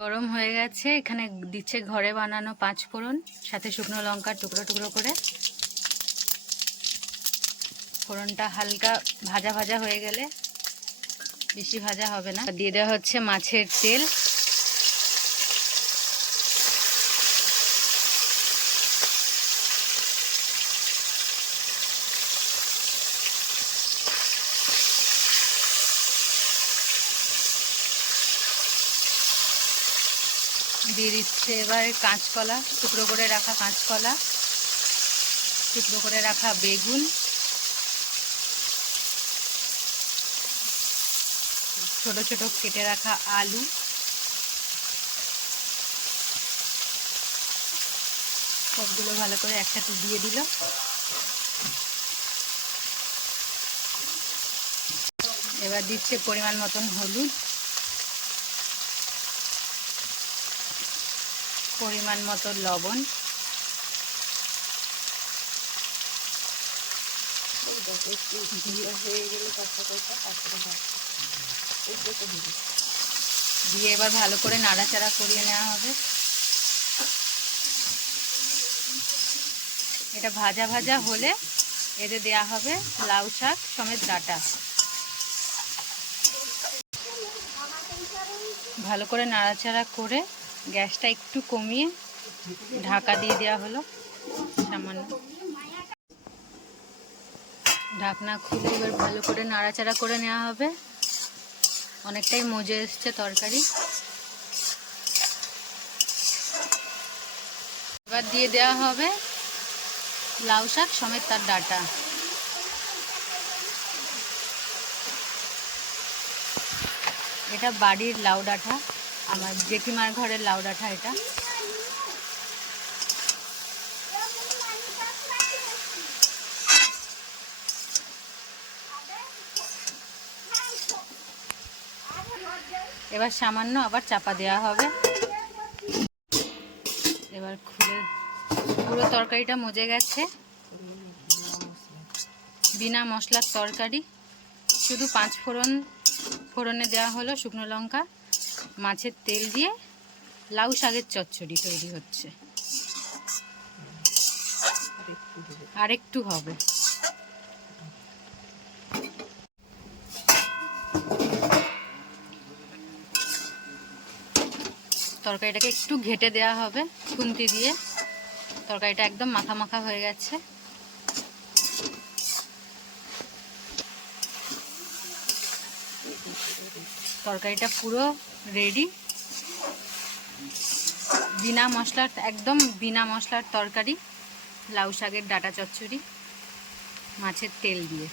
গরম হয়ে গেছে। এখানে দিচ্ছে ঘরে বানানো 5 ফোড়ন, সাথে শুকনো লঙ্কার টুকরো টুকরো করে। ফোড়নটা হালকা ভাজা ভাজা হয়ে গেলে, বেশি ভাজা হবে না, দিয়ে দেওয়া হচ্ছে মাছের তেল। দিয়ে দিচ্ছে এবার কাঁচকলা, টুকরো করে রাখা কাঁচকলা, টুকরো করে রাখা বেগুন, ছোট ছোট কেটে রাখা আলু, সবগুলো ভালো করে একসাথে দিয়ে দিল। এবার দিচ্ছে পরিমাণ মতন হলুদ, পরিমাণ মতো লবণ, দিয়ে এবার ভালো করে নাড়াচাড়া করিয়ে নেওয়া হবে। এটা ভাজা ভাজা হলে এতে দেয়া হবে লাউ শাক সমেত ডাঁটা। ভালো করে নাড়াচাড়া করে গ্যাসটা একটু কমিয়ে ঢাকা দিয়ে দেওয়া হলো। সামান্য ঢাকনা খুলে এবার ভালো করে নাড়াচাড়া করে নেওয়া হবে। অনেকটাই মজে এসছে তরকারি। এবার দিয়ে দেওয়া হবে লাউ শাক সমেত তার ডাঁটা। এটা বাড়ির লাউ ডাঁটা, আমার জেঠিমার ঘরের লাউ ডাঁটা এটা। এবার সামান্য আবার চাপা দেওয়া হবে। এবার খুলে পুরো তরকারিটা মজে গেছে। বিনা মশলার তরকারি, শুধু 5 ফোড়নে দেওয়া হলো শুকনো লঙ্কা, মাছের তেল দিয়ে লাউ শাকের চচ্চড়ি তৈরি হচ্ছে। আর একটু হবে। তরকারিটাকে একটু ঘেটে দেওয়া হবে খুন্তি দিয়ে। তরকারিটা একদম মাখা মাখা হয়ে গেছে। তরকারিটা পুরো রেডি। বিনা মশলার, একদম বিনা মশলার তরকারি, লাউ শাকের ডাঁটা চচ্চড়ি মাছের তেল দিয়ে।